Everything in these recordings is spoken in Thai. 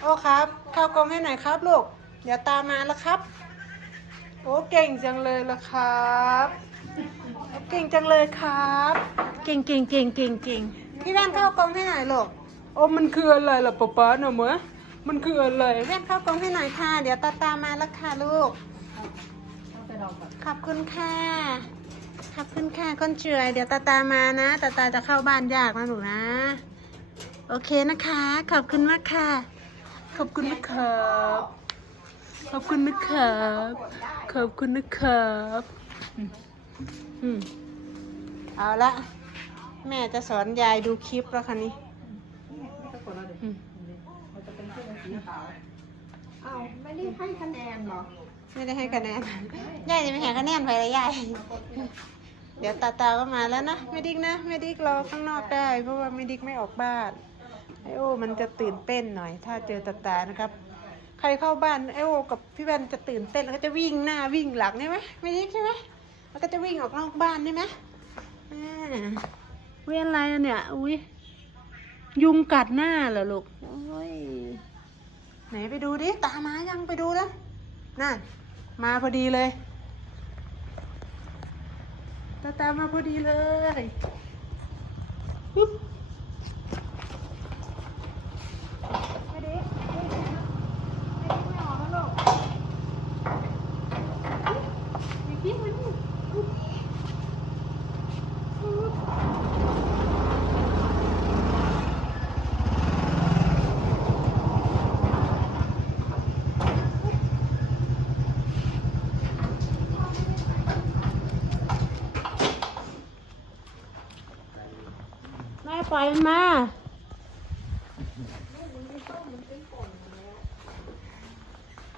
โอ้ครับ เข้ากรงให้หน่อยครับลูก เดี๋ยวตามมาแล้วครับ โอ้เก่งจังเลยละครับโอ้เก่งจังเลยครับ เก่งเก่งเก่งเก่งเก่งพี่แว่นเข้ากรงให้หน่อยลูกโอ้มันคืออะไรล่ะป๊าป๊าหน่ะมะมันคืออะไรแว่นเข้ากรงให้หน่อยค่ะ เดี๋ยวตาตามมาแล้วค่ะลูก ขอบคุณค่ะขอบคุณค่ะคนเฉยเดี๋ยวตาตามานะตาตาจะเข้าบ้านยากนะหนูนะ โอเคนะคะ ขอบคุณมากค่ะ ขอบคุณนะครับ ขอบคุณนะครับ ขอบคุณนะครับอืมอืมเอาละแม่จะสอนยายดูคลิปแล้วค่ะนี่อืมอ้าวไม่ได้ให้คะแนนเหรอ ไม่ได้ให้คะแนน ยายจะไม่ให้คะแนนไปเลยยาย เดี๋ยวตาตาก็มาแล้วนะ ไม่ดิกนะ ไม่ดิกรอข้างนอกได้ เพราะว่าไม่ดิกไม่ออกบ้านไอ โอมันจะตื่นเต้นหน่อย ถ้าเจอตาตานะครับ ใครเข้าบ้านไอโอกับพี่แวนจะตื่นเต้นแล้วก็จะวิ่งหน้าวิ่งหลังใช่ไหมไม่ดิกใช่ไหมแล้วก็จะวิ่งออกนอกบ้านใช่ไหมอ่าเวียอะไรเนี่ยอุ้ยยุงกัดหน้าเหรอลูกโอ้ยไหนไปดูดิตามายังไปดูแล้วนั่นมาพอดีเลยตาตามมาพอดีเลยปึ๊บไม่ได้ไม่ได้นะไม่ได้ไม่ออกแล้วลูกมีกิ๊บมันนี่ปึ๊บปึ๊บ แม่ปล่อยมันมา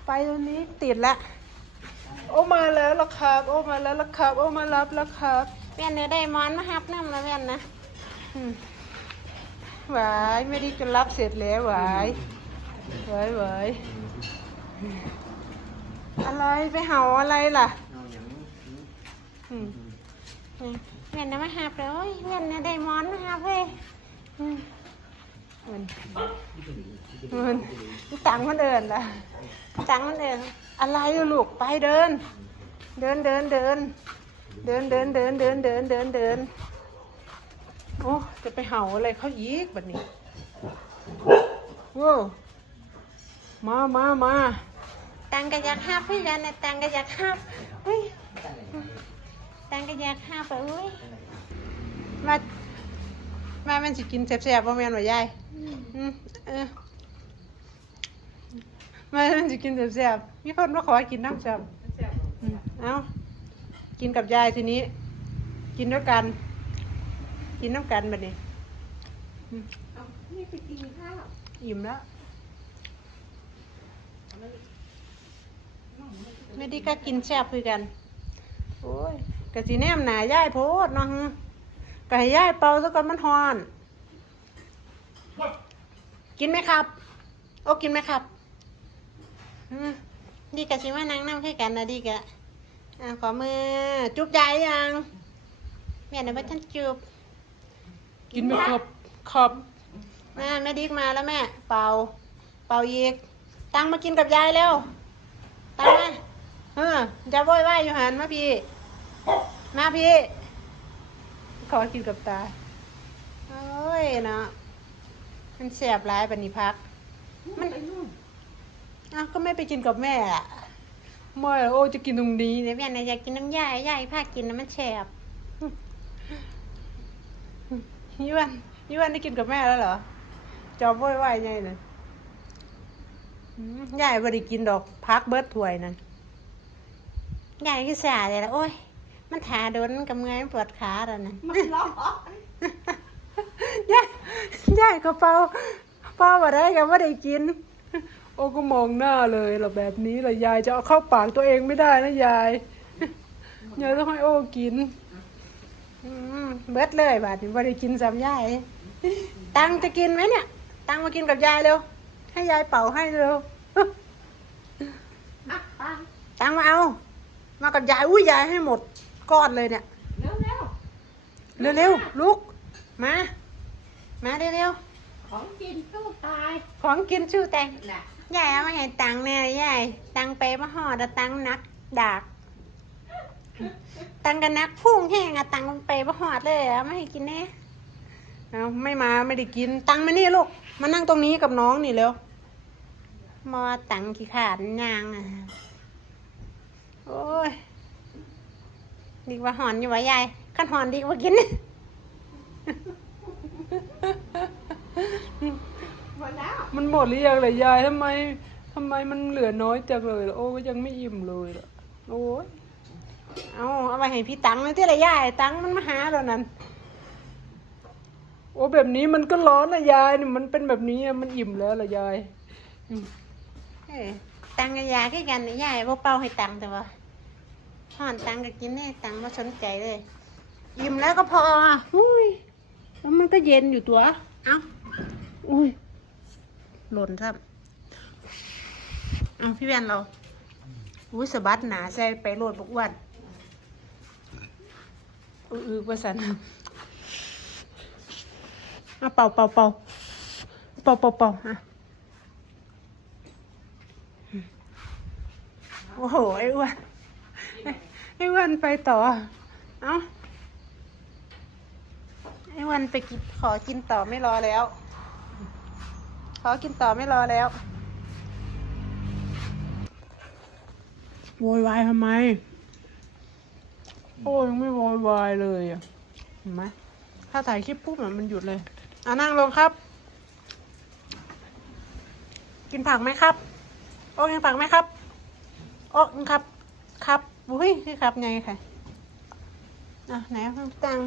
ไปตรงนี้ติดละโอ้มาแล้วล่ะครับ โอ้มาแล้วล่ะครับ โอ้มารับแล้วครับแม่นเนี่ยได้มอนมาฮับน้ำแล้วแม่นนะอืมหวายไม่ได้จะรับเสร็จแล้วหวายหวายหวายอะไรไปเห่าอะไรล่ะอืม นี่แม่นนะมาฮับเลยโอ้ยนนี่ยได้มอนมาฮับเว้ยอืมมันมันตังค์มันเดินล่ะจังมันเองอะไรลูกไปเดิน เดินเดินเดิน เดินเดินเดินเดินเดินเดินเดินโอ้จะไปเห่าอะไรเขายีกแบบนี้โว้มามามาตังกะยากห้าพี่ยันนะตังกะยากห้าเฮ้ย ตังกะอยากห้าไปเฮ้ยมามามันสิกินแซ่บๆบ่แม่นบ่ยายอืมเออมามันจะกินแซ่บๆมีคนมาขอให้กินน้ำแซ่บอืมเอากินกับยายทีนี้ กินด้วยกัน กินน้ำกันแบบนี้อืมเอานี่ไปกินข้าวอิ่มแล้ว ไม่ได้ก็กินแซ่บคือกัน โอ้ย กะสีแนมหนายายโพดเนาะฮึกะให้ยายเป่าซะก่อนมันฮอน กินไหมครับ โอ้กินไหมครับอืมดีกะชิมานั่งนั่งให้กันนะดีกะอ่าขอมือจุ๊บยายยังแม่เดี๋ยวมาท่านจุ๊บกินไหมครับ ครับแม่แม่ดิกมาแล้วแม่ เป่า เป่าอีก ตังมากินกับยายเร็วตังมาเออจะโวยวายอยู่หันมาพี่ มาพี่ ขอกินกับตาโอ้ยเนาะมันแสบร้ายปนนี้พัก มันไปนู่นอ้าวก็ไม่ไปกินกับแม่อะไม่โอ้จะกินตรงนี้เนี่ยแม่นะอยากกินน้ำยายยายพากินน้ำมันแฉบยี่วันยี่วันได้กินกับแม่แล้วเหรอจอมโวยวายไงเนี่ยอืมยายไม่ได้กินดอกพักเบิร์ดถ้วยนั่นยายก็สาเลยละโอ้ย มันถาโดนกับเมื่อยมันปวดขาแล้วนะมันร้อนยายยายก็เป่าเป่าอะไรก็ไม่ได้กิน โอ้ก็มองหน้าเลยหรอแบบนี้ละยายจะเอาเข้าปากตัวเองไม่ได้นะยายยายต้องให้โอ้กินอืมเบิดเลยบาดนี้ไม่ได้กินสามยายตังจะกินไหมเนี่ย ตังมากินกับยายเร็วให้ยายเป่าให้เร็วอะปังตังมาเอา มากับยายอุ้ยยายให้หมด ก้อนเลยเนี่ยเร็วเร็วเร็วๆลุก มา มาเร็วๆของกินสู้ตายของกินชื่อแตงแหละยายเอามาให้ตังค์แน่ยายตังค์ไปมาห่อแต่ตังค์นักดาก ตังค์กันนักพุ่งแห้งอะตังค์ไปมาหอดเลยเอามาให้กินแน่เอาไม่มาไม่ได้กิน ตังค์มานี่ลูกมานั่งตรงนี้กับน้องนี่เร็วมาว่าตังค์ขี้ขาดยางอะโอ้ย ดีกว่าหอนอยู่วะยายขันหอนดีกว่ากินหมดแล้วมันหมดหรือยังเลยยายทำไมทำไมมันเหลือน้อยจังเลยล่ะโอ้ยังไม่อิ่มเลยล่ะโอ้ยเอาเอาไปให้พี่ตังค์เลยที่ละยายตังค์มันมาหาเรานั่นโอ้แบบนี้มันก็ร้อนนะยายนี่มันเป็นแบบนี้อะมันอิ่มแล้วละยายอืมเอ้ยตังค์กับยาคือกันนะยายบ่เป่าให้ตังค์แต่ว่า ห่อนตังค์ก็กินแน่ตังค์มาสนใจเลย อิ่มแล้วก็พออุ้ยแล้วมันก็เย็นอยู่ตัว เอ้า อุ้ย หล่นครับเอาพี่แวนเรา อุ้ยสะบัดหนาใส่ไปโหลดบกอ้วันอืออือประสันเอาเป่าเป่าเป่าเป่าเป่าเป่าอะโอ้โหไอ้อ้วน ไอ้อ้วนไปต่อ เอาไอ้อ้วนไปกินขอกินต่อไม่รอแล้ว ขอกินต่อไม่รอแล้วโวยวายทำไม โอ้ยังไม่โวยวายเลยอะเห็นไหมถ้าถ่ายคลิปปุ๊บอะมันหยุดเลย อะนั่งลงครับ กินผักไหมครับ โอ้กินผักไหมครับ โอ้กินครับ ครับ อุ้ยคือครับไงค่ะอะไหนเพิ่งตัง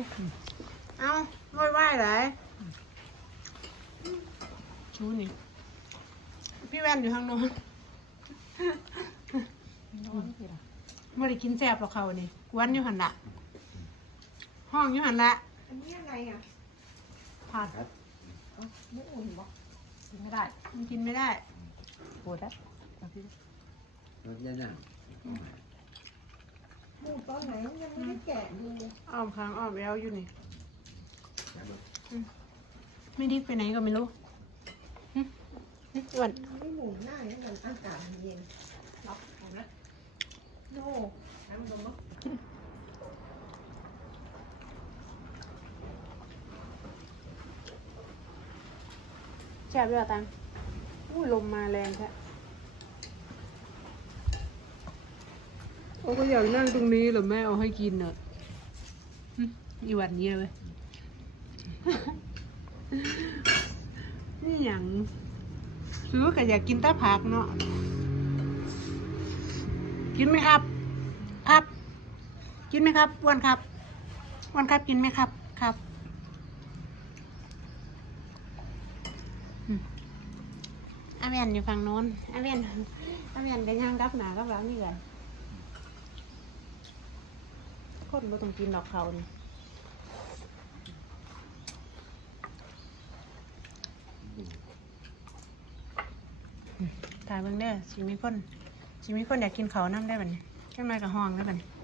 เอาโวยวายเหรอชูนี่ พี่แว่นอยู่ทางโน้นไม่ได้กินแซ่บหรอกเขานี่กวนอยู่หันละห้องอยู่หันละอันนี้อะไรอะผัดอ๋อไม่อุ่นบอกกินไม่ได้ มันกินไม่ได้ปวดแล้วรถยังนั่ง หมูตอนไหนยังไม่ได้แกะดูอ้อมค้างอ้อมแอวอยู่นี่แล้วมันไม่ได้ไปไหนก็ไม่รู้หึหึอ้วนไม่หมุนหน้าอย่างนั้นอากาศเย็นรับเอานะโน่ทำดูมั้งแซ่บด้วยเหรอตังอู้ลมมาแรงแท้ โอ้ก็อยากนั่งตรงนี้เหรอแม่เอาให้กินเนอะอีวันนี้เลยนี่อย่างซื้อก็อยากกินแต่ผักเนาะ กินไหมครับ ครับ กินไหมครับอ้วนครับอ้วนครับกินไหมครับ ครับอืมอาเวียนอยู่ฝั่งโน้นอาเวียนอาเวียนกันย่างกับหนากับหลังนี่กัน คนบ่ต้องกินดอกเขานี่ถ่ายเบิ่งเด้อสิมีคนสิมีคนอยากกินเขาวน้ำได้บัดนี้ใช่ไหมกับห้องได้บัดนี้